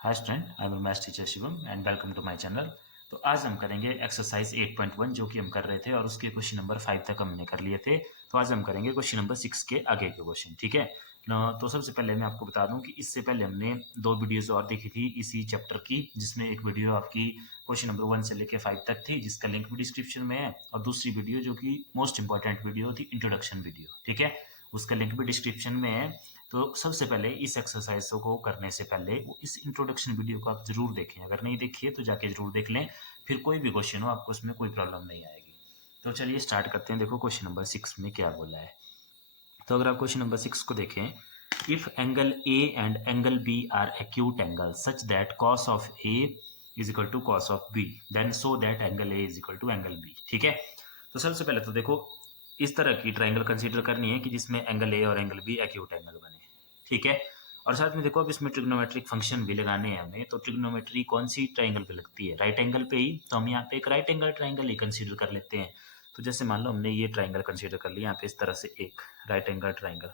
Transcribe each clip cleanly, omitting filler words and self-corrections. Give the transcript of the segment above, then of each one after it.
Hi student, I am maths teacher Shivam and welcome to my channel. तो आज हम करेंगे एक्सरसाइज 8.1 जो कि हम कर रहे थे और उसके क्वेश्चन नंबर 5 तक हमने कर लिए थे। तो आज हम करेंगे क्वेश्चन नंबर 6 के आगे के क्वेश्चन, ठीक है ना। तो सबसे पहले मैं आपको बता दूं कि इससे पहले हमने दो वीडियोस और देखी थी इसी चैप्टर की, जिसमें एक वीडियो आपकी क्वेश्चन नंबर 1 से लेकर 5 तक थी, जिसका लिंक भी डिस्क्रिप्शन में है, और दूसरी वीडियो जो कि मोस्ट इंपॉर्टेंट वीडियो थी, इंट्रोडक्शन वीडियो, ठीक है, उसका लिंक भी डिस्क्रिप्शन में है। तो सबसे पहले इस एक्सरसाइज को करने से पहले वो इस इंट्रोडक्शन वीडियो को आप जरूर देखें। अगर नहीं देखिए तो जाके जरूर देख लें, फिर कोई भी क्वेश्चन हो आपको उसमें कोई प्रॉब्लम नहीं आएगी। तो चलिए स्टार्ट करते हैं। देखो क्वेश्चन नंबर 6 में क्या बोला है। तो अगर आप क्वेश्चन नंबर 6 को देखें, if angle A and angle B are acute angle such that cos of A is equal to cos of B, then so that angle A is equal to angle B, ठीक है। तो सबसे पहले तो देखो इस तरह की ट्राइंगल कंसीडर करनी है कि जिसमें एंगल ए और एंगल बी एक्यूट एंगल बने, ठीक है। और साथ में देखो अब इसमें ट्रिग्नोमेट्रिक फंक्शन भी लगाने हैं हमें। तो ट्रिग्नोमेट्री कौन सी ट्राइंगल पे लगती है? राइट एंगल पे ही। तो हम यहाँ पे एक राइट एंगल ट्राइंगल ही कंसीडर कर लेते हैं। तो जैसे मान लो हमने ये ट्राइंगल कंसीडर कर लिया यहाँ पे इस तरह से, एक राइट एंगल ट्राइंगल।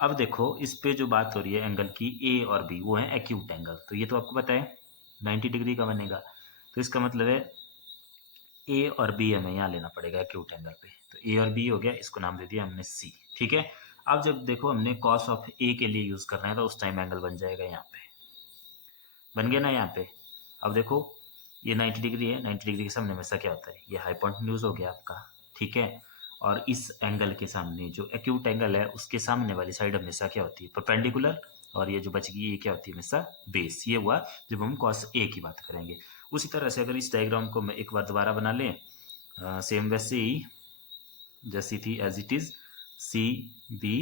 अब देखो इस पे जो बात हो रही है एंगल की, ए और बी वो है एक्यूट एंगल। तो ये तो आपको पता है 90 डिग्री का बनेगा। तो इसका मतलब है ए और बी हमें यहाँ लेना पड़ेगा एक्यूट एंगल पे। तो ए और बी हो गया, इसको नाम दे दिया हमने सी, ठीक है। अब जब देखो हमने कॉस ऑफ ए के लिए यूज करना है तो उस टाइम एंगल बन जाएगा यहाँ पे, बन गया ना यहाँ पे। अब देखो ये 90 डिग्री है, 90 डिग्री के सामने हमेशा क्या होता है, ये हाइपोटेन्यूज हो गया आपका, ठीक है। और इस एंगल के सामने जो एक्यूट एंगल है उसके सामने वाली साइड हमेशा क्या होती है, परपेंडिकुलर। और ये जो बच गई ये क्या होती है, हमेशा बेस। ये हुआ जब हम कॉस ए की बात करेंगे। उसी तरह से अगर इस डायग्राम को मैं एक बार दोबारा बना लें, सेम वैसे ही जैसी थी as it is, C B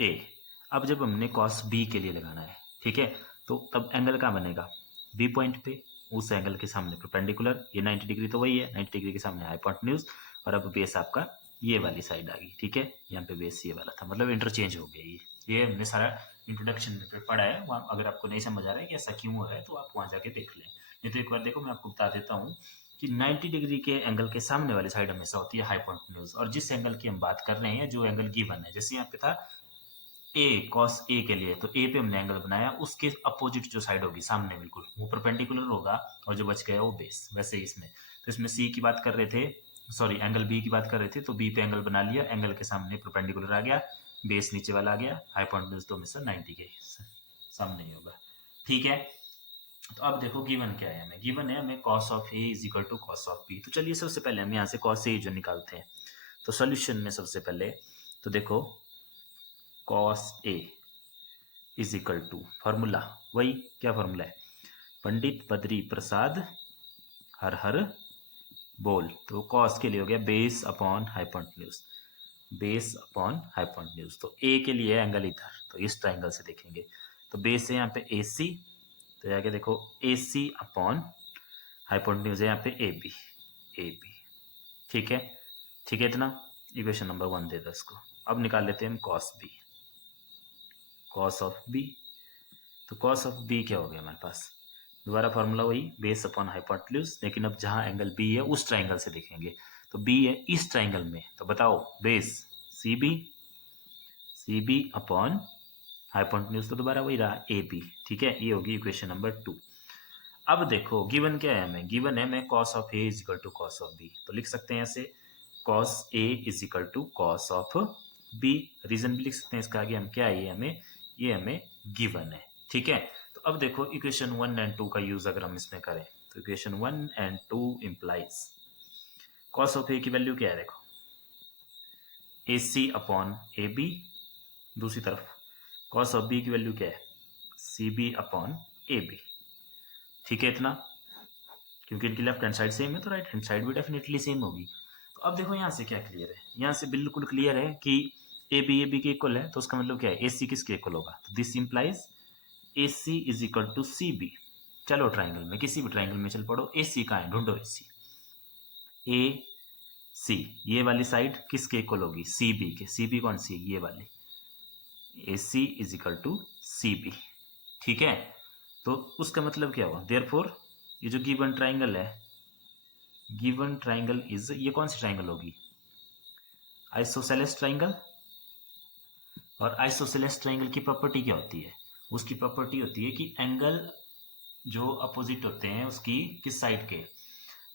A. अब जब हमने कॉस बी के लिए लगाना है, ठीक है, तो तब एंगल कहाँ बनेगा, बी पॉइंट पे, उस एंगल के सामने परपेंडिकुलर। ये 90 डिग्री तो वही है, 90 डिग्री के सामने हाइपोटेन्यूज। और अब बेस आपका ये वाली साइड आ गई, ठीक है। यहाँ पे बेस ये वाला था, मतलब इंटरचेंज हो गया ये हमने सारा इंट्रोडक्शन में पढ़ा है। वहाँ अगर आपको नहीं समझ आ रहा है कि ऐसा क्यों हो रहा है तो आप वहाँ जाके देख लें। नहीं तो एक बार देखो मैं आपको बता देता हूँ कि 90 डिग्री के एंगल के सामने वाली साइड हमेशा होती है हाइपोटेन्यूज। और जिस एंगल की हम बात कर रहे हैं, जो एंगल गिवन है, जैसे यहाँ पे था ए कॉस ए के लिए, तो ए पे हमने एंगल बनाया, उसके अपोजिट जो साइड होगी सामने बिल्कुल वो परपेंडिकुलर होगा, और जो बच गया वो बेस। वैसे ही इसमें, तो इसमें सी की बात कर रहे थे, सॉरी एंगल बी की बात कर रहे थे, तो बी पे एंगल बना लिया, एंगल के सामने परपेंडिकुलर आ गया, बेस नीचे वाला आ गया, हाइपोटेन्यूज तो हमेशा 90 के सामने ही होगा, ठीक है। तो अब देखो गिवन क्या है हमें, गिवन है हमें cos of A is equal to cos of B. तो चलिए सबसे पहले हम यहाँ से कॉस ए जो निकालते हैं। तो सोल्यूशन में सबसे पहले तो देखो cos A is equal to formula, वही क्या फॉर्मूला है, पंडित बद्री प्रसाद हर हर बोल। तो कॉस के लिए हो गया base upon hypotenuse, base upon hypotenuse. तो ए के लिए एंगल इधर, तो इस ट्राइंगल से देखेंगे। तो बेस है यहाँ पे ए सी, तो यहाँ के देखो ए सी अपॉन हाइपोटेन्यूज है यहाँ पे ए बी, ए बी, ठीक है। ठीक है, इतना इक्वेशन नंबर 1 दे दो इसको। अब निकाल लेते हैं हम cos B, cos of B. तो कॉस ऑफ बी क्या हो गया हमारे पास, दोबारा फॉर्मूला वही बेस अपॉन हाइपोटेन्यूज, लेकिन अब जहां एंगल बी है उस ट्राइंगल से देखेंगे। तो बी है इस ट्राइंगल में, तो बताओ base C B, C B upon hypotenuse तो दोबारा वही रहा ए बी, ठीक है। ये होगी इक्वेशन नंबर 2। अब देखो गिवन क्या है हमें, गिवन है हमें cos of A is equal to cos of B. तो लिख सकते हैं ऐसे, cos A is equal to cos of B. Reason भी लिख सकते हैं इसका आगे, हम क्या है ये हमें गिवन है, ठीक है। तो अब देखो इक्वेशन 1 एंड 2 का यूज अगर हम इसमें करें, तो equation 1 and 2 implies cos of A की वैल्यू क्या है, देखो ए सी अपॉन ए बी। दूसरी तरफ कॉस ऑफ बी की वैल्यू क्या है, C B upon A B, ठीक है इतना। क्योंकि इनकी लेफ्ट हैंड साइड सेम है तो राइट हैंड साइड भी डेफिनेटली सेम होगी। तो अब देखो यहाँ से क्या क्लियर है, यहाँ से बिल्कुल क्लियर है कि ए बी के इक्वल है, तो उसका मतलब क्या है, ए सी किसके इक्वल होगा, तो this implies A C is equal to C B. चलो ट्राइंगल में, किसी भी ट्राइंगल में चल पड़ो, ए सी कहाँ है, ढूंढो ए सी। ए सी ये वाली साइड किसके इक्वल होगी, सी बी के। सी बी कौन सी है, ये वाली, A C is equal to C B, ठीक है। तो उसका मतलब क्या हुआ, देयरफॉर ये जो गिवन ट्राइंगल है, गिवन ट्राइंगल इज, ये कौन सी ट्राइंगल होगी, आइसोसेलेस ट्राइंगल। और आइसोसेलेस ट्राइंगल की प्रॉपर्टी क्या होती है, उसकी प्रॉपर्टी होती है कि एंगल जो अपोजिट होते हैं उसकी किस साइड के,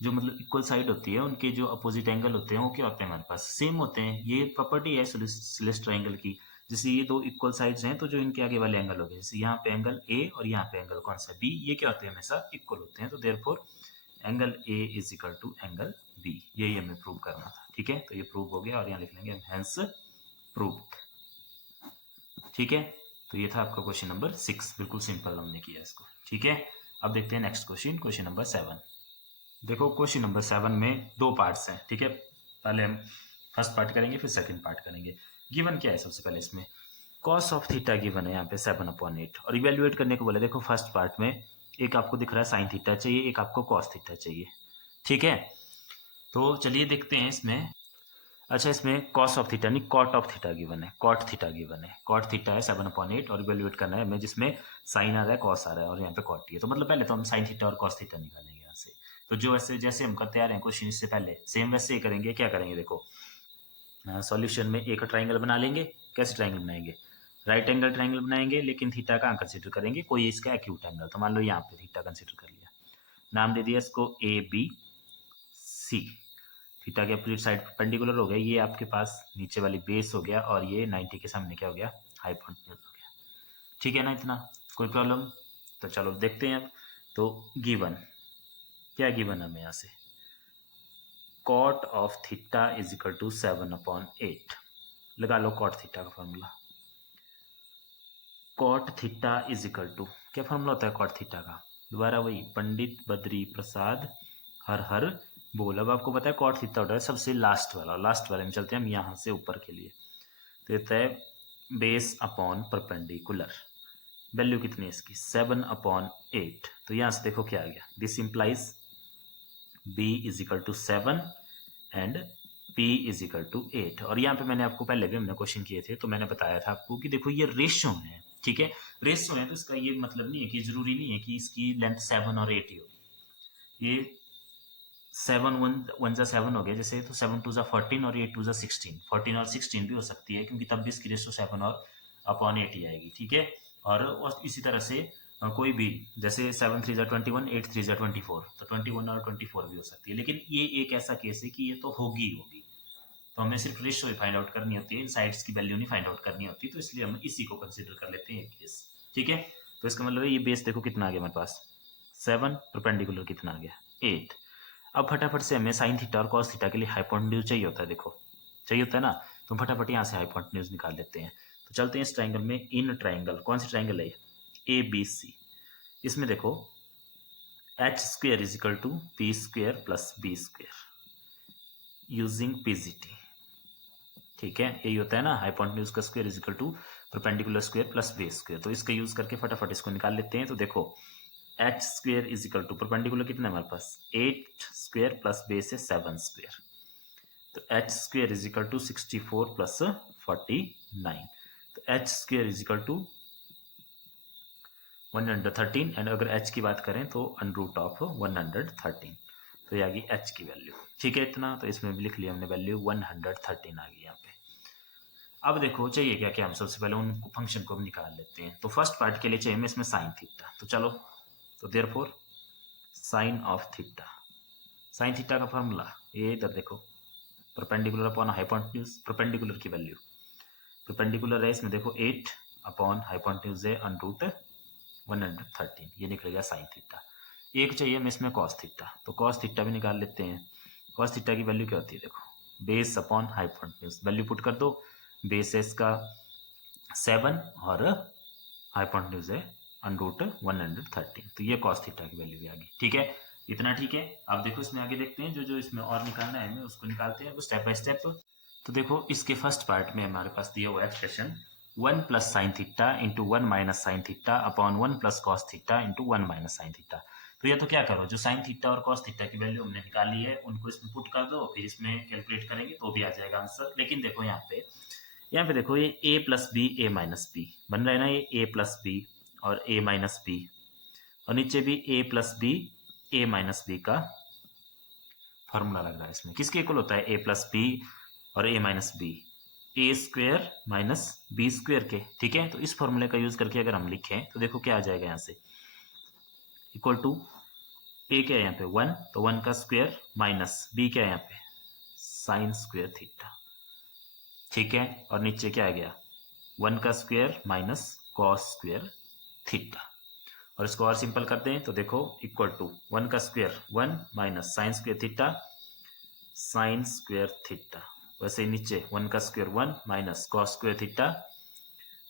जो मतलब इक्वल साइड होती है उनके जो अपोजिट एंगल होते हैं वो क्या होते हैं हमारे पास, सेम होते हैं। ये प्रॉपर्टी है सिलेस्ट ट्रायंगल की। जैसे ये दो इक्वल साइड्स हैं तो जो इनके आगे वाले एंगल हो गए, जैसे यहाँ पे एंगल ए और यहाँ पे एंगल कौन सा बी, ये क्या होते हैं हमेशा इक्वल होते हैं। तो therefore angle A is equal to angle B, यही हमें प्रूव करना था। ठीक है, तो ये प्रूव हो गया और यहाँ लिख लेंगे हेंस प्रूव। ठीक है, तो ये था आपका क्वेश्चन नंबर 6, बिल्कुल सिंपल हमने किया इसको। ठीक है, अब देखते हैं नेक्स्ट क्वेश्चन, क्वेश्चन नंबर 7। देखो क्वेश्चन नंबर 7 में दो पार्ट्स हैं। ठीक है, पहले हम फर्स्ट पार्ट करेंगे फिर सेकंड पार्ट करेंगे। गिवन क्या है सबसे पहले इसमें, कॉस ऑफ थीटा गिवन है यहाँ पे 7/8 और इवेल्युएट करने को बोले। देखो फर्स्ट पार्ट में एक आपको दिख रहा है साइन थीटा चाहिए, एक आपको कॉस थीटा चाहिए। ठीक है, तो चलिए देखते हैं इसमें। अच्छा, इसमें कॉस ऑफ थीटा नहीं कॉट ऑफ थीटा गिवन है, कॉट थीटा गिवन है। कॉट थीटा है 7/8 और इवेल्युएट करना है हमें, जिसमें साइन आ रहा है कॉस आ रहा है और यहाँ पे कॉट ही है। तो मतलब पहले तो हम साइन थीटा और कॉस थीटा निकालेंगे यहाँ से। तो जो ऐसे जैसे हम करते आ रहे हैं क्वेश्चन इससे पहले, सेम वैसे ही करेंगे। क्या करेंगे देखो, सॉल्यूशन में एक ट्राइंगल बना लेंगे। कैसे ट्राइंगल बनाएंगे, राइट एंगल ट्राइंगल बनाएंगे, लेकिन थीटा कहाँ कंसिडर करेंगे, कोई इसका एक्यूट एंगल। तो मान लो यहाँ पे थीटा कंसिडर कर लिया, नाम दे दिया इसको ए बी सी। थीटा के अपोजिट साइड परपेंडिकुलर हो गया, ये आपके पास नीचे वाली बेस हो गया और ये 90 के सामने क्या हो गया, हाइपोटेन्यूज हो गया। ठीक है ना, इतना कोई प्रॉब्लम। तो चलो देखते हैं अब। तो गिवन क्या गिवन हमें यहाँ से, cot of theta is equal to 7/8। लगा लो कॉट थीटा का formula. Cot theta is equal to, क्या फॉर्मूला होता है कॉट थीटा का, दोबारा वही, पंडित बद्री प्रसाद हर हर बोल। अब आपको पता है कॉट थीटा होता है सबसे लास्ट वाला, लास्ट वाले में चलते हैं हम यहाँ से ऊपर के लिए। तो देता है बेस अपॉन परपेंडिकुलर, वैल्यू कितनी है इसकी 7/8। तो यहाँ से देखो क्या आ गया, this implies b is equal to 7 and p is equal to 8। और यहाँ पे मैंने आपको पहले भी हमने क्वेश्चन किए थे तो मैंने बताया था आपको कि देखो ये रेशियो है। ठीक है, रेशियो है तो इसका ये मतलब नहीं है कि जरूरी नहीं है कि इसकी लेंथ 7 और 8 ही होगी। ये 7 1 जा 7 हो गया जैसे, तो 7 2 जा 14 और 8 2 जा 16, 14 और 16 भी हो सकती है क्योंकि तब भी इसकी रेशियो 7 और अपॉन 8 ही आएगी। ठीक है, और इसी तरह से कोई भी, जैसे 7 3 जा 21, 8 3 जा 24, तो 21 और 24 भी हो सकती है। लेकिन ये एक ऐसा केस है कि ये तो होगी होगी, तो हमें सिर्फ रेशियो ही फाइंड आउट करनी होती है, इन साइड्स की वैल्यू नहीं फाइंड आउट करनी होती, तो इसलिए हम इसी को कंसिडर कर लेते हैं केस। ठीक है, तो इसका मतलब है ये बेस देखो कितना आ गया हमारे पास 7, परपेंडिकुलर कितना आ गया 8। अब फटाफट से हमें साइन थीटा और कॉस थीटा के लिए हाइपोटेन्यूज चाहिए होता है, देखो चाहिए होता है ना, तो फटाफट यहाँ से हाइपोटेन्यूज निकाल लेते हैं। तो चलते हैं इस ट्राइंगल में, इन ट्राइंगल कौन सी ट्राइंगल है ए बी सी, इसमें देखो H square is equal to P square plus B square using PGT. ठीक है, यही होता है ना, हाइपोटेन्यूज का square is equal to perpendicular square plus base square. तो इसका यूज करके फटाफट इसको निकाल लेते हैं। तो देखो H square is equal to perpendicular कितना है हमारे पास 8 स्क्वेयर प्लस बेस है 7 स्क्वेयर, तो H square is equal to 64 plus 49। तो H square is equal to 113 and अगर एच की बात करें तो अंडर ऑफ 113, तो ये आ गई एच की वैल्यू। ठीक है, इतना तो इसमें भी लिख लिया हमने, वैल्यू 113 आ गई यहाँ पे। अब देखो चाहिए क्या क्या, हम सबसे पहले उन फंक्शन को हम निकाल लेते हैं। तो फर्स्ट पार्ट के लिए चाहिए हमें इसमें साइन थीटा, तो चलो, तो therefore sign of theta, sine theta का फॉर्मूला ये इधर देखो, परपेंडिकुलर अपॉन हाइपोटेन्यूज, परपेंडिकुलर की वैल्यू परपेंडिकुलर है इसमें देखो 8 अपॉन हाइपोटेन्यूज है अंडर 113, ये निकलेगा साइन थीटा। एक चाहिए हमें इसमें कॉस थीटा, तो कॉस थीटा भी निकाल लेते हैं। कॉस थीटा की वैल्यू क्या होती है देखो, base upon hypotenuse, value put कर दो, बेस है इसका 7 और हाइपोटेन्यूज है अंडर 113, तो ये कॉस थीटा की वैल्यू भी आ गई। ठीक है, इतना ठीक है। अब देखो इसमें आगे देखते हैं, जो जो इसमें और निकालना है हमें उसको निकालते हैं स्टेप बाय स्टेप। तो देखो इसके फर्स्ट पार्ट में हमारे पास दिया हुआ expression 1 plus sine theta into 1 minus sine theta upon 1 plus cos theta into 1 minus sine theta. तो ये तो क्या करो, जो साइन थीटा और कॉस थीटा की वैल्यू हमने निकाली है उनको इसमें पुट कर दो, फिर इसमें कैलकुलेट करेंगे तो भी आ जाएगा आंसर। लेकिन देखो यहाँ पे देखो ये a plus B A minus B बन रहा है ना, ये a प्लस बी और a माइनस बी, और नीचे भी a plus B A minus B का फॉर्मूला लग रहा है। इसमें किसके इक्वल होता है a प्लस बी और a minus B, A square minus B square के, ठीक है। तो इस फॉर्मूले का यूज करके अगर हम लिखें तो देखो क्या आ जाएगा यहाँ से, इक्वल टू ए क्या है यहाँ पे 1, तो 1 का स्क्वेयर माइनस बी क्या है यहाँ पे साइन स्क्वेयर थीटा, ठीक है। और नीचे क्या आ गया 1 का square minus cos square theta. और इसको और सिंपल कर दें तो देखो इक्वल टू 1 का square 1 minus sine square theta sine square theta. वैसे ही नीचे 1 का square 1 minus cos square theta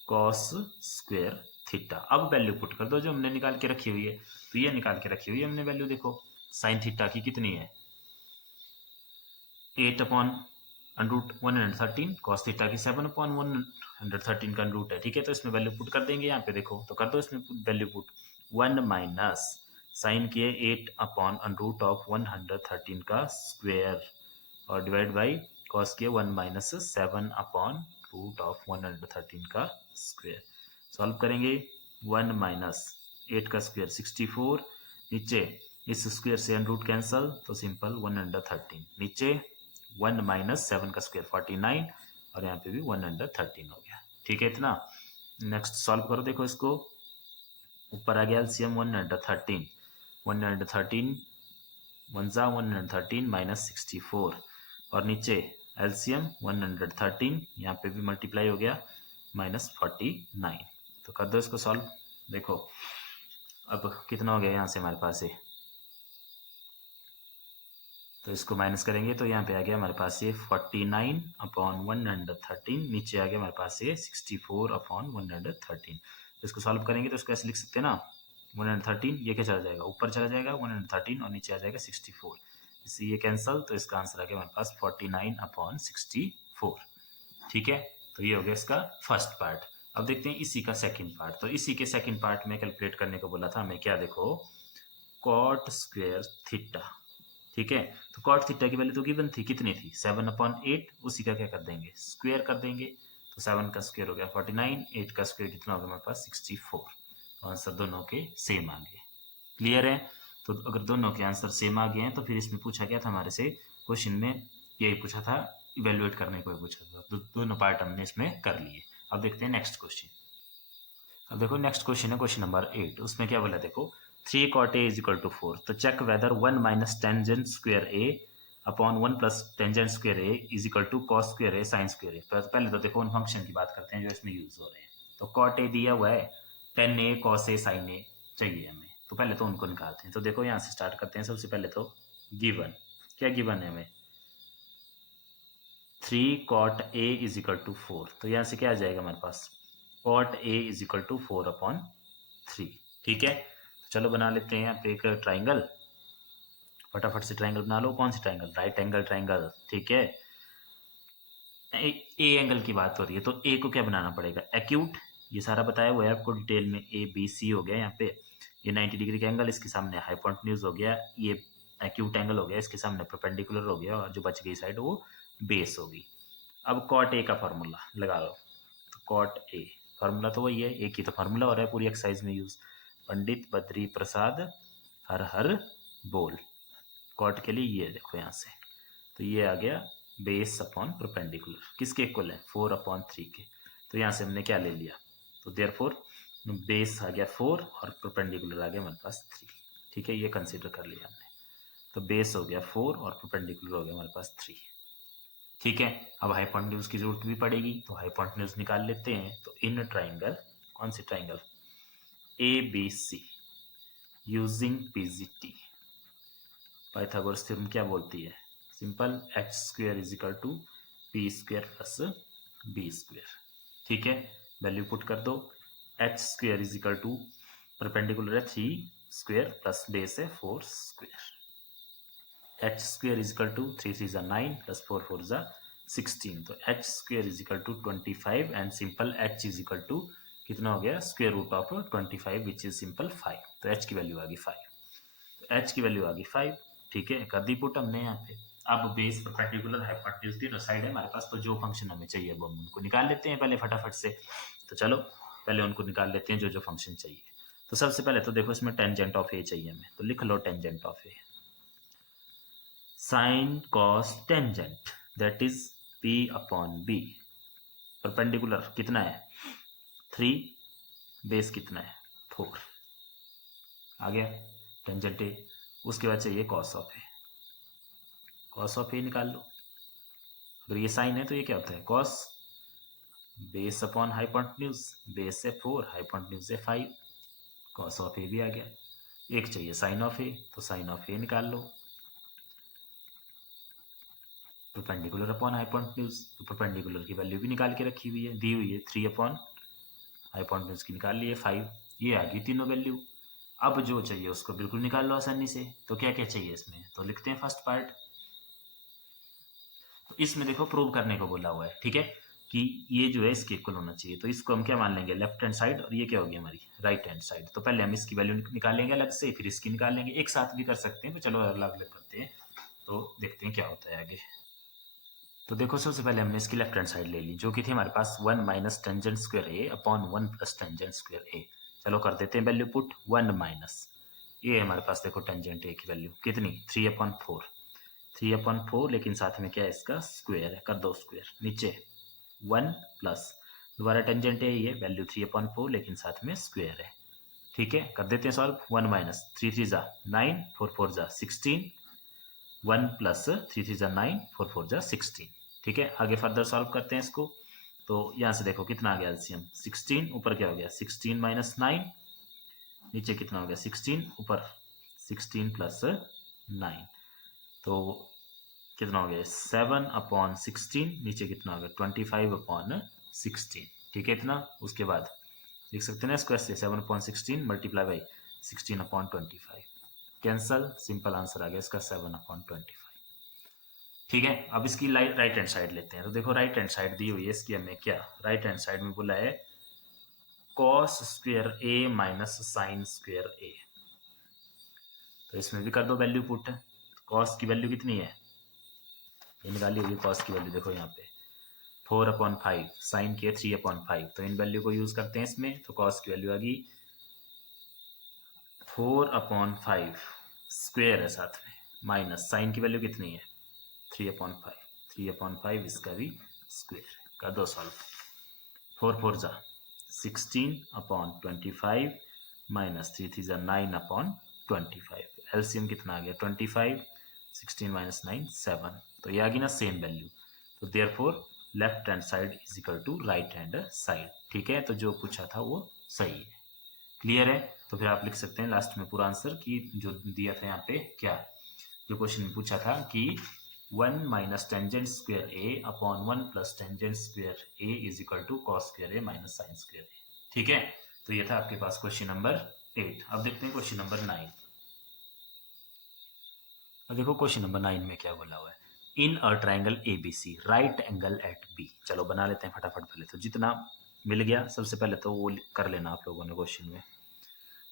cos square theta. अब वैल्यू पुट कर दो जो हमने निकाल के रखी हुई है। तो ये निकाल के रखी हुई है हमने वैल्यू, देखो साइन थीटा की कितनी है 8 अपॉन अंडरूट 113, कॉस थीटा की 7 अपॉन 113 का अंडरूट है, ठीक है। तो इसमें वैल्यू पुट कर देंगे यहाँ पे, देखो तो कर दो इसमें वैल्यू पुट 1 माइनस साइन किए 8 अपॉन अंडरूट ऑफ 113 का स्क्वेयर और डिवाइड बाई कॉस किए 1 माइनस 7 अपॉन रूट ऑफ 113 का स्क्वेयर। सॉल्व करेंगे 1 माइनस 8 का स्क्वेयर 64, नीचे इस स्क्वेयर से अंडरूट कैंसल तो सिंपल 113, नीचे 1 माइनस 7 का स्क्वेयर 49 और यहाँ पे भी 113 हो गया, ठीक है इतना। नेक्स्ट सॉल्व करो, देखो इसको ऊपर आ गया एलसीएम 113 1 जा 113 माइनस 64 और नीचे एलसीएम 113 यहाँ पे भी मल्टीप्लाई हो गया माइनस 49। तो कर दो इसको सॉल्व, देखो अब कितना हो गया यहाँ से हमारे पास ये, तो इसको माइनस करेंगे तो यहाँ पे आ गया हमारे पास ये 49 अपॉन 113, नीचे आ गया हमारे पास ये 64 अपॉन 113। तो इसको सॉल्व करेंगे तो इसको ऐसे लिख सकते हैं ना 113, ये क्या चला जाएगा ऊपर चला जाएगा 113 और नीचे आ जाएगा 64, इससे ये कैंसल तो इसका आंसर आ गया हमारे पास 49 अपॉन 64, ठीक है। तो ये हो गया इसका फर्स्ट पार्ट। अब देखते हैं इसी का सेकंड पार्ट। तो इसी के सेकंड पार्ट में कैलकुलेट करने को बोला था हमें, क्या देखो कॉट स्क्वेयर थीटा, ठीक है। तो कॉट थीटा की वैल्यू तो गिवन थी, कितनी थी 7 अपॉन 8, उसी का क्या कर देंगे स्क्वेयर कर देंगे। तो 7 का स्क्वेयर हो गया 49, 8 का स्क्वेयर कितना होगा हमारे पास 64। तो आंसर दोनों के सेम आ गए, क्लियर है। तो अगर दोनों के आंसर सेम आ गए हैं तो फिर इसमें पूछा गया था हमारे से क्वेश्चन में, यही पूछा था इवेल्युएट करने को पूछा था, तो दोनों पार्ट हमने इसमें कर लिए। अब देखते हैं नेक्स्ट क्वेश्चन। अब देखो नेक्स्ट क्वेश्चन है क्वेश्चन नंबर 8, उसमें क्या बोला देखो 3 cot a is equal to 4, तो check whether 1 minus tangent square a upon 1 plus tangent square a is equal to cos square a sine square a। पहले तो देखो उन फंक्शन की बात करते हैं जो इसमें यूज हो रहे हैं। तो cot a दिया हुआ है, tan a cos a sin a चाहिए हमें, तो पहले तो उनको निकालते हैं। तो देखो यहाँ से स्टार्ट करते हैं, सबसे पहले तो गिवन, क्या गिवन है हमें 3 cot a is equal to 4, तो यहाँ से क्या आ जाएगा हमारे पास cot a is equal to 4 upon 3, ठीक है। तो चलो बना लेते हैं यहाँ पे एक ट्राइंगल, फटाफट से ट्राइंगल बना लो। कौन सी ट्राइंगल, राइट एंगल ट्राइंगल, ठीक है। ए एंगल की बात हो रही है तो ए को क्या बनाना पड़ेगा एक्यूट, ये सारा बताया हुआ है आपको डिटेल में, ए बी सी हो गया यहाँ पे, ये 90 डिग्री का एंगल, इसके सामने हाइपोटेन्यूज हो गया, ये एक्यूट एंगल हो गया, इसके सामने परपेंडिकुलर हो गया और जो बच गई साइड वो बेस होगी। अब कॉट ए का फॉर्मूला लगा लो, तो कॉट ए फार्मूला तो वही है, एक ही तो फार्मूला हो रहा है पूरी एक्सरसाइज में यूज, पंडित बद्री प्रसाद हर हर बोल। कॉट के लिए ये देखो यहाँ से, तो ये आ गया बेस अपॉन परपेंडिकुलर, किसके इक्वल है 4 अपॉन 3 के। तो यहाँ से हमने क्या ले लिया, तो देयरफॉर बेस आ गया 4 और परपेंडिकुलर आ गया हमारे पास 3, ठीक है, ये कंसिडर कर लिया हमने। तो बेस हो गया 4 और परपेंडिकुलर हो गया हमारे पास 3, ठीक है। अब हाइपोटेन्यूज की जरूरत भी पड़ेगी, तो हाइपोटेन्यूज निकाल लेते हैं। तो इन ट्राइंगल, कौन सी triangle A B C using PGT, Pythagoras theorem क्या बोलती है, simple H square is equal to P square plus B square, ठीक है। वैल्यू पुट कर दो, H square is equal to perpendicular है 3 स्क्वेयर प्लस बेस है 4 square, H square is equal to 3 3 जा 9 प्लस 4 4 जा 16, तो H square is equal to 25 and simple H is equal to कितना हो गया square root of 25 which is simple 5, तो H की वैल्यू आ गई 5, तो एच की वैल्यू आ गई 5, ठीक है, कर दी पुट हमने यहाँ पे। अब बेस परपेंडिकुलर हाइपोटेन्यूज तीनों साइड है हमारे पास, तो जो फंक्शन हमें चाहिए वो हम उनको निकाल लेते हैं पहले फटाफट से। तो चलो पहले उनको निकाल लेते हैं जो जो फंक्शन चाहिए। तो सबसे पहले तो देखो इसमें टेंजेंट ऑफ ए चाहिए हमें, तो लिख लो tangent of A, sine cos tangent that is p upon b, perpendicular कितना है 3, बेस कितना है 4, आ गया टेंजेंट ए। उसके बाद चाहिए cos of A, cos of A निकाल लो। अगर ये साइन है तो ये क्या होता है cos base upon hypotenuse, base से 4 हाइपोटेन्यूज से 5, कॉस ऑफ ए भी आ गया। एक चाहिए साइन ऑफ ए, तो साइन ऑफ ए निकाल लो, परपेंडिकुलर अपॉन हाइपोटेन्यूज, तो परपेंडिकुलर की वैल्यू भी निकाल के रखी हुई है, दी हुई है 3 अपॉन हाइपोटेन्यूज की निकाल लिए 5, ये आ गई तीनों वैल्यू। अब जो चाहिए उसको बिल्कुल निकाल लो आसानी से। तो क्या क्या चाहिए इसमें, तो लिखते हैं फर्स्ट पार्ट। तो इसमें देखो प्रूव करने को बोला हुआ है, ठीक है, कि ये जो है इसके इक्वल होना चाहिए। तो इसको हम क्या मान लेंगे लेफ्ट हैंड साइड, और ये क्या होगी हमारी राइट हैंड साइड। तो पहले हम इसकी वैल्यू निकालेंगे अलग से, फिर इसकी निकालेंगे, एक साथ भी कर सकते हैं, तो चलो अलग अलग करते हैं, तो देखते हैं क्या होता है आगे। तो देखो सबसे पहले हमने इसकी लेफ्ट हैंड साइड ले ली, जो कि थी हमारे पास 1 minus tangent square A upon 1 plus tangent square ए। चलो कर देते हैं वैल्यू पुट, 1 माइनस ये हमारे पास देखो टेंजेंट ए की वैल्यू कितनी 3 अपॉन 4, 3 अपॉन 4, लेकिन साथ में क्या है इसका स्क्वायर है, कर दो स्क्वायर, नीचे 1 प्लस दोबारा टेंजेंट है ये वैल्यू 3 अपॉन 4, लेकिन साथ में स्क्वायर है, ठीक है। कर देते हैं सॉल्व, 1 माइनस 3 3 जा 9, 4 4 जा 16, 1 प्लस 3 3 जा 9, 4 4 जा 16, ठीक है। आगे फर्दर सॉल्व करते हैं इसको। तो यहाँ से देखो कितना आ गया एलसीएम 16, ऊपर क्या हो गया 16 माइनस 9, नीचे कितना हो गया 16, ऊपर 16 प्लस 9, तो कितना हो गया 7 अपॉन 16, नीचे कितना हो गया 25 अपॉन 16, ठीक है इतना। उसके बाद लिख सकते हैं ना स्क्वायर से 7 upon 16 multiply by 16 upon 25, cancel, simple answer आ गया इसका 7 अपॉन 25, ठीक है। अब इसकी राइट हैंड साइड लेते हैं। तो देखो राइट हैंड साइड दी हुई है इसकी हमें, क्या राइट हैंड साइड में बोला है cos square A minus sine square ए। तो इसमें भी कर दो वैल्यू पुट, कॉस की वैल्यू कितनी है ये निकाली हुई कॉस की वैल्यू, देखो यहाँ पे 4 अपॉन 5, साइन की 3 अपॉन 5, तो इन वैल्यू को यूज करते हैं इसमें। तो कॉस की वैल्यू आ गई 4 अपॉन 5, स्क्वायर है साथ में, माइनस साइन की वैल्यू कितनी है 3 अपॉन 5, 3 अपॉन 5 इसका भी स्क्वायर, कर दो सॉल्व, 4 4 जा 16 अपॉन 25 माइनस 3 3 जा 9 अपॉन 25, एलसीएम कितना आ गया 25, 16 माइनस 9 7, तो ये आ गई ना सेम वैल्यू। तो therefore left hand side is equal to right hand side, ठीक है। तो जो पूछा था वो सही है, क्लियर है। तो फिर आप लिख सकते हैं लास्ट में पूरा आंसर कि जो दिया था यहाँ पे, क्या जो क्वेश्चन में पूछा था कि 1 minus tangent square A upon 1 plus tangent square A is equal to cos square A minus sine square A, ठीक है। तो ये था आपके पास क्वेश्चन नंबर 8। अब देखते हैं क्वेश्चन नंबर 9। अब देखो क्वेश्चन नंबर 9 में क्या बोला हुआ है, in a triangle A B C right angle at B. चलो बना लेते हैं फटाफट, पहले तो जितना मिल गया सबसे पहले तो वो कर लेना आप लोगों ने क्वेश्चन में।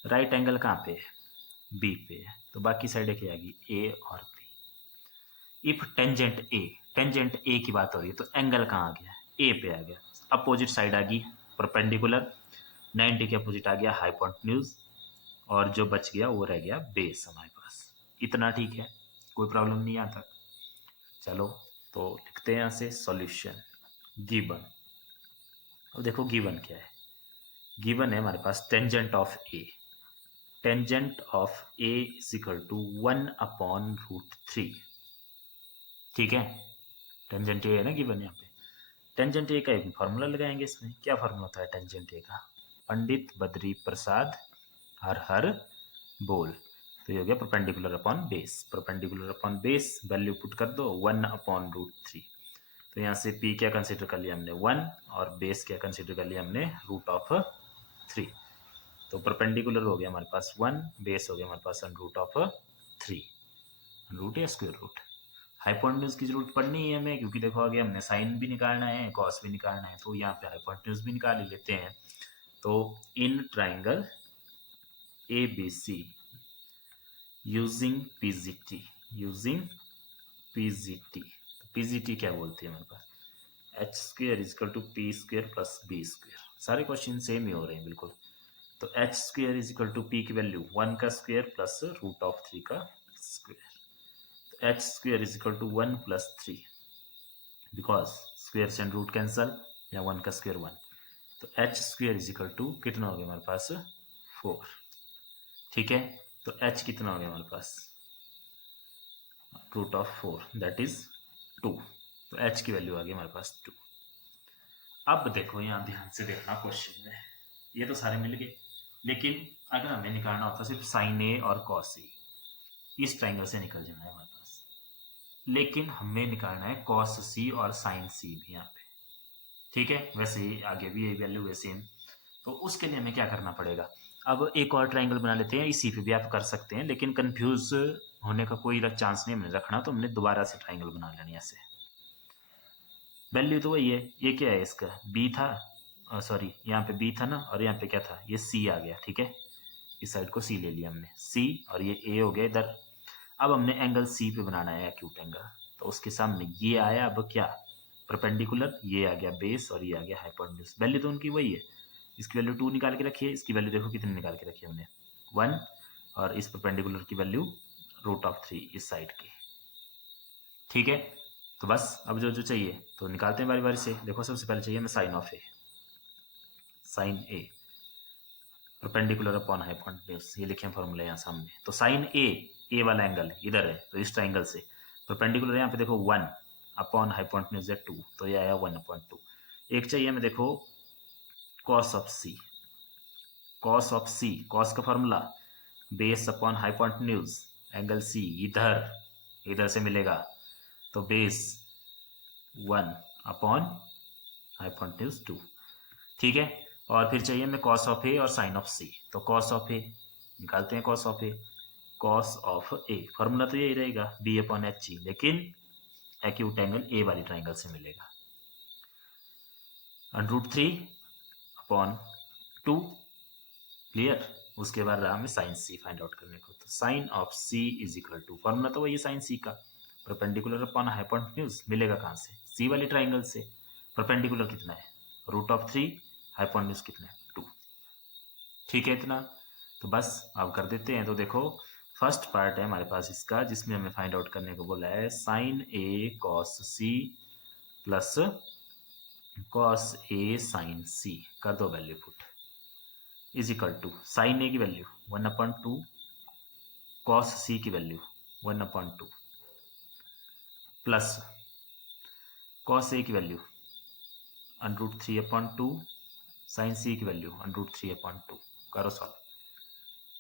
राइट एंगल कहाँ पे है बी पे है, तो बाकी साइड क्या आएगी ए और B. If tangent A, tangent A की बात हो रही है, तो एंगल कहाँ आ गया ए पे आ गया, अपोजिट साइड आ गई परपेंडिकुलर, 90 के अपोजिट आ गया हाइपोटेन्यूज, और जो बच गया वो रह गया बेस हमारे पास। इतना ठीक है, कोई प्रॉब्लम नहीं आता। चलो तो लिखते हैं यहाँ से सॉल्यूशन गिवन। अब देखो गिवन क्या है, गिवन है हमारे पास tangent of A, tangent of A is equal to 1 upon root 3, ठीक है। टेंजेंट ए है ना गिवन यहाँ पे, टेंजेंट ए का एक फार्मूला लगाएंगे इसमें। क्या फार्मूला होता है टेंजेंट ए का, पंडित बद्री प्रसाद हर हर बोल। तो ये हो गया perpendicular upon base, perpendicular upon base value put कर दो 1 अपॉन रूट 3। तो यहाँ से p क्या कंसिडर कर लिया हमने 1, और बेस क्या कंसिडर कर लिया हमने रूट ऑफ 3। तो परपेंडिकुलर हो गया हमारे पास 1, बेस हो गया हमारे पास रूट ऑफ 3, रूट या स्क्वायर रूट। हाइपोटेन्यूज की जरूरत पड़नी है हमें, क्योंकि देखो आगे हमने साइन भी निकालना है कॉस भी निकालना है, तो यहाँ पे हाइपोटेन्यूज भी निकाल ही लेते हैं। तो इन triangle A B C using PGT, using PGT, PGT क्या बोलते हैं हमारे पास H square is equal to P square plus B square, सारे क्वेश्चन सेम ही हो रहे हैं बिल्कुल। तो H square is equal to P की वैल्यू 1 का स्क्वेयर प्लस रूट ऑफ 3 का स्क्वेयर, तो H square is equal to 1 plus 3, because square and root cancel, या 1 का स्क्वायर 1, तो h square is equal to कितना हो गया हमारे पास 4। ठीक है, तो h कितना हो गया हमारे पास रूट ऑफ 4 दैट इज 2, तो h की वैल्यू आ गई हमारे पास 2। अब देखो यहाँ ध्यान से देखना क्वेश्चन में, ये तो सारे मिल गए, लेकिन अगर हमें निकालना होता सिर्फ साइन ए और कॉस ए, इस ट्राइंगल से निकल जाना है हमारे पास, लेकिन हमें निकालना है कॉस सी और साइन सी भी यहाँ पे। ठीक है, वैसे ही आगे भी ये वैल्यू है सेम, तो उसके लिए हमें क्या करना पड़ेगा, अब एक और ट्राइंगल बना लेते हैं, इसी पे भी आप कर सकते हैं, लेकिन कंफ्यूज होने का कोई चांस नहीं हमने रखना, तो हमने दोबारा से ट्राइंगल बना लेनी ऐसे। वैल्यू तो वही है, ये क्या है इसका बी था, सॉरी यहाँ पे बी था ना, और यहाँ पे क्या था, ये सी आ गया। ठीक है, इस साइड को सी ले लिया हमने, सी, और ये ए हो गया इधर। अब हमने एंगल सी पे बनाना है एक्यूट एंगल, तो उसके सामने ये आया, अब क्या परपेंडिकुलर, ये आ गया बेस और ये आ गया हाइपोटेन्यूज। वैल्यू तो उनकी वही है, इसकी वैल्यू 2 निकाल के रखिए, इसकी वैल्यू देखो कितनी निकाल के रखी है हमने 1, और इस परपेंडिकुलर की वैल्यू रूट ऑफ 3 इस साइड की। ठीक है, तो बस अब जो जो चाहिए तो निकालते हैं बारी बारी से। देखो सबसे पहले चाहिए हमें sine of A, sine A perpendicular upon hypotenuse, ये लिखे फॉर्मूला यहाँ सामने। तो साइन ए वाला एंगल इधर है, तो इस ट्राइंगल से परपेंडिकुलर यहाँ पे देखो 1 अपॉन हाइपोटेन्यूज है 2, तो ये आया 1/2। एक चाहिए हमें देखो cos of C, cos of C, cos का formula base upon hypotenuse, angle C इधर से मिलेगा, तो बेस 1 अपॉन हाइपोटेन्यूज 2। ठीक है, और फिर चाहिए हमें कॉस ऑफ ए और साइन ऑफ सी, तो कॉस ऑफ ए निकालते हैं, cos of A, cos of a formula तो यही रहेगा बी अपॉन एच जी, लेकिन एक्यूट एंगल ए वाली ट्राइंगल से मिलेगा √3 अपॉन 2। क्लियर, उसके बाद रहा हमें साइन सी फाइंड आउट करने को, तो sine of C is equal to, formula तो वही साइन सी का, परपेंडिकुलर अपॉन हाइपोटेन्यूज, मिलेगा कहाँ से, सी वाली ट्राइंगल से। परपेंडिकुलर कितना है √3, हाइपोटेन्यूज कितना है 2। ठीक है इतना, तो बस अब कर देते हैं। तो देखो फर्स्ट पार्ट है हमारे पास इसका, जिसमें हमें फाइंड आउट करने को बोला है sine A cos C plus cos A sine C, कर दो value put, is equal to sine A की वैल्यू 1/2, कॉस सी की वैल्यू 1/2 प्लस कॉस ए की वैल्यू √3/2, साइन सी की वैल्यू √3/2। करो सॉल्व,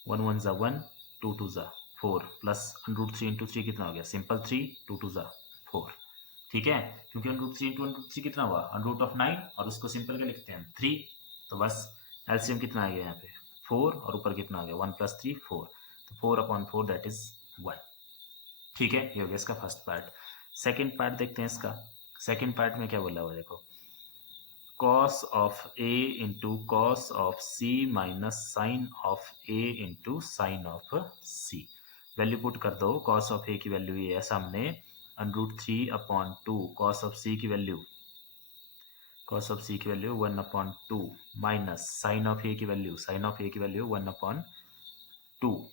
1 1 ज़ा 1, 2 2 ज़ा 4 प्लस √3 × 3 कितना हो गया, सिंपल 3, 2 2 ज़ा 4। ठीक है, क्योंकि √3 × √3 कितना हुआ √9, और उसको सिंपल क्या लिखते हैं 3, तो बस एलसीएम कितना आ गया यहाँ पे 4, और ऊपर कितना आ गया 1 + 3 4, तो 4/4 दैट इज 1। ठीक है, ये हो गया इसका फर्स्ट पार्ट। सेकेंड पार्ट देखते हैं इसका, सेकेंड पार्ट में क्या बोला हुआ देखो, cos of a into cos of c minus sin of a into sin of c। Value put कर दो, cos of a की वैल्यू ये है सामने √3/2, cos of c की value 1/2 minus sin of a की वैल्यू 1/2।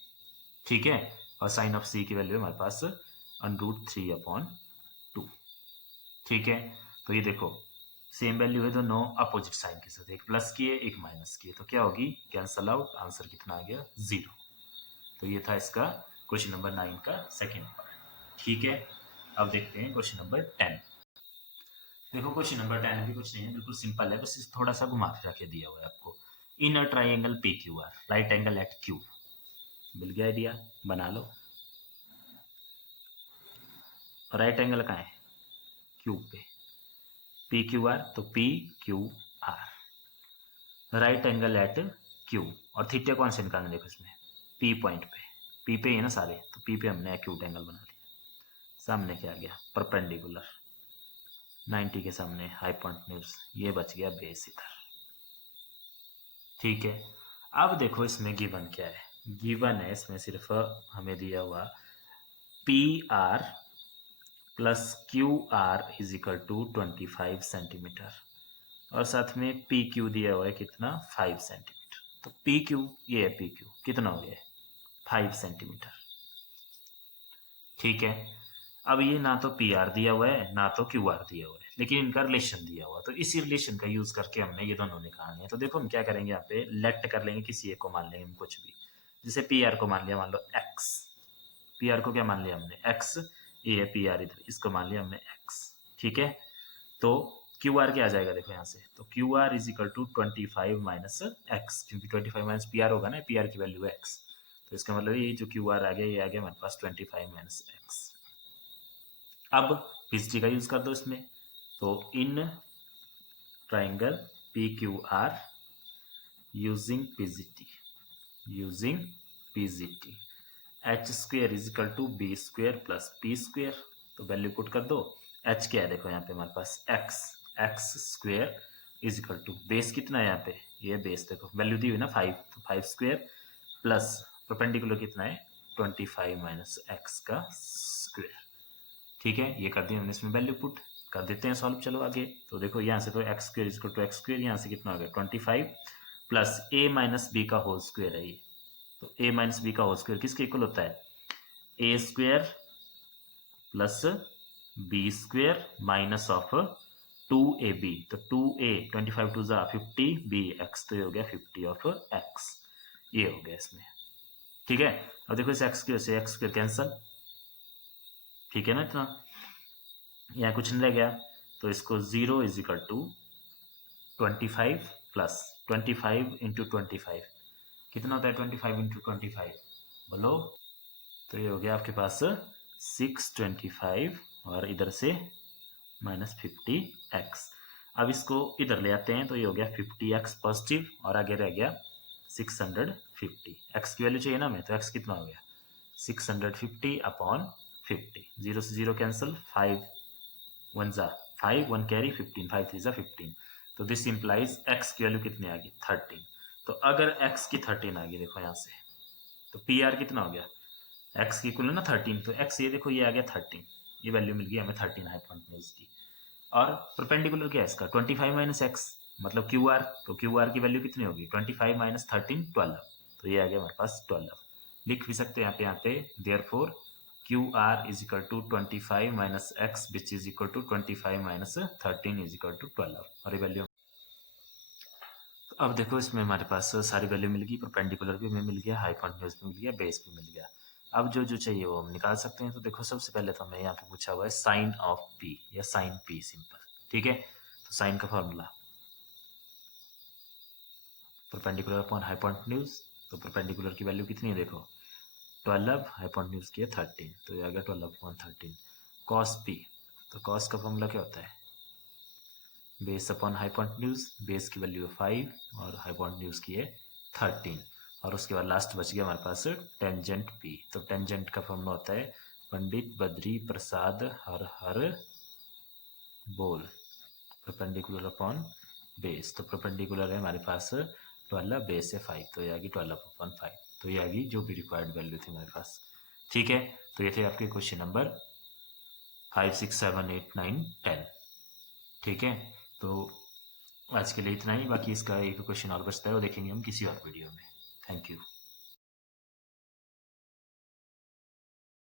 ठीक है, और sin of c की वैल्यू हमारे पास √3/2। ठीक है, तो ये देखो सेम वैल्यू है दोनों अपोजिट साइन के साथ, एक प्लस की है एक माइनस की है, तो क्या होगी कैंसल आउट, आंसर कितना आ गया 0। तो ये था इसका क्वेश्चन नंबर 9 का सेकेंड पार्ट। ठीक है, अब देखते हैं क्वेश्चन नंबर 10। देखो क्वेश्चन नंबर 10 भी कुछ नहीं है, बिल्कुल सिंपल है, बस थोड़ा सा घुमा के रखे दिया हुआ है आपको। In a triangle P Q R, right angle at Q, मिल गया आइडिया, बना लो। राइट एंगल कहाँ है क्यू पे, पी क्यू आर, तो P Q R, right angle at Q, और थीटा कौन से निकालना, देखो इसमें पी पॉइंट पे, पी पे है ना सारे, तो पी पे हमने एक्यूट एंगल बना लिया। सामने क्या आ गया परपेंडिकुलर 90 के सामने हाइपोटेन्यूज, ये बच गया बेस इधर। ठीक है, अब देखो इसमें गिवन क्या है, गिवन है इसमें सिर्फ हमें दिया हुआ P R plus Q R is equal to 25 centimetre, और साथ में पी क्यू दिया हुआ है कितना 5 सेंटीमीटर। तो पी क्यू ये है, पी क्यू कितना हो गया 5 सेंटीमीटर। ठीक है, अब ये ना तो पी आर दिया हुआ है ना तो क्यू आर दिया हुआ है, लेकिन इनका रिलेशन दिया हुआ, तो इसी रिलेशन का यूज करके हमने ये दोनों निकालने हैं। तो देखो हम क्या करेंगे, यहाँ पे लेट कर लेंगे, किसी एक को मान लेंगे हम कुछ भी, जैसे पी आर को मान लिया, मान लो एक्स, पी आर को क्या मान लिया हमने एक्स, ये पी आर इधर, इसको मान लिया हमने एक्स, ठीक है। तो क्यू आर क्या आ जाएगा देखो यहाँ से, तो Q R is equal to 25 minus X, क्योंकि 25 माइनस पी आर होगा ना, पी आर की वैल्यू है एक्स, तो इसका मतलब ये जो क्यू आर आ गया, ये आ गया हमारे पास 25 माइनस एक्स। अब पीसीटी का यूज कर दो इसमें, तो इन triangle P Q R using PGT H square is equal to B square plus P square, तो वैल्यू पुट कर दो। एच क्या है देखो यहाँ पे हमारे पास X square is equal to base कितना है यहाँ पे, ये बेस देखो वैल्यू दी हुई ना 5, तो 5 स्क्वेयर प्लस परपेंडिकुलर कितना है 25 माइनस एक्स का स्क्वेयर, ठीक है। ये कर दिया हमने इसमें वैल्यू पुट, कर देते हैं सॉल्व, चलो आगे। तो देखो यहाँ से तो X square is equal to X square, यहाँ से कितना हो गया 25 प्लस ए माइनस बी का होल स्क्वेयर है ये, तो ए माइनस बी का होल स्क्वेयर किसके इक्वल होता है, A square plus B square minus of 2ab, तो 2a 25 टू जा 50 b x, तो ये हो गया 50 ऑफ x, ये हो गया इसमें, ठीक है। अब देखो इस x स्क्वेयर से एक्स स्क्वेयर कैंसल, ठीक है ना, इतना यहाँ कुछ नहीं रह गया, तो इसको 0 is equal to 25 plus 25 into 25 कितना होता है, 25 इंटू 25 बोलो, तो ये हो गया आपके पास 625 और इधर से माइनस 50x। अब इसको इधर ले आते हैं, तो ये हो गया 50x पॉजिटिव और आगे रह गया 650, x की वैल्यू चाहिए ना हमें, तो x कितना हो गया 650 अपॉन 50, 0 से 0 कैंसिल, 5 1 जा 5, 1 कैरी 15, 5 3 जा 15, तो दिस इंप्लाइज x की वैल्यू कितनी आ गई 13। तो अगर x की 13 आ गई देखो यहाँ से, तो पी आर कितना हो गया, x की इक्वल है ना 13, तो x ये देखो ये आ गया 13, ये वैल्यू मिल गई हमें 13 हाइपोटेन्यूज की। और परपेंडिकुलर क्या है इसका 25 माइनस एक्स, मतलब क्यू आर, तो क्यू आर की वैल्यू कितनी होगी 25 माइनस 13 12, तो ये आ गया हमारे पास 12, लिख भी सकते हैं यहाँ पे therefore Q R is equal to 25 minus X which is equal to 25 minus 13 is equal to 12, और ये वैल्यू। अब देखो इसमें हमारे पास सारी वैल्यू मिल गई, परपेंडिकुलर भी हमें मिल गया, हाइपोटेन्यूज भी मिल गया, बेस भी मिल गया। अब जो जो चाहिए वो हम निकाल सकते हैं। तो देखो सबसे पहले तो हमें यहाँ पे पूछा हुआ है साइन ऑफ पी या साइन पी सिंपल, ठीक है। तो साइन का फॉर्मूला परपेंडिकुलर अपॉन हाइपोटेन्यूज, तो परपेंडिकुलर की वैल्यू कितनी है देखो 12, हाइपोटेन्यूज की है 13, तो ये आ गया 12 अपॉन 13। कॉस पी, तो कॉस का फॉर्मूला क्या होता है बेस अपॉन हाइपोटेन्यूज, बेस की वैल्यू है 5 और हाइपोटेन्यूज की है 13, और उसके बाद लास्ट बच गया हमारे पास टेंजेंट पी। तो टेंजेंट का फॉर्मूला होता है पंडित बद्री प्रसाद हर हर बोल, परपेंडिकुलर अपॉन बेस, तो परपेंडिकुलर है हमारे पास 12, बेस है 5, तो ये आ गई 12 अपॉन 5, तो ये आ गई जो भी रिक्वायर्ड वैल्यू थी हमारे पास, ठीक है। तो ये थे आपके क्वेश्चन नंबर 5 6 7 8 9 10, ठीक है। तो आज के लिए इतना ही, बाकी इसका एक क्वेश्चन और बचता है वो देखेंगे हम किसी और वीडियो में। Thank you.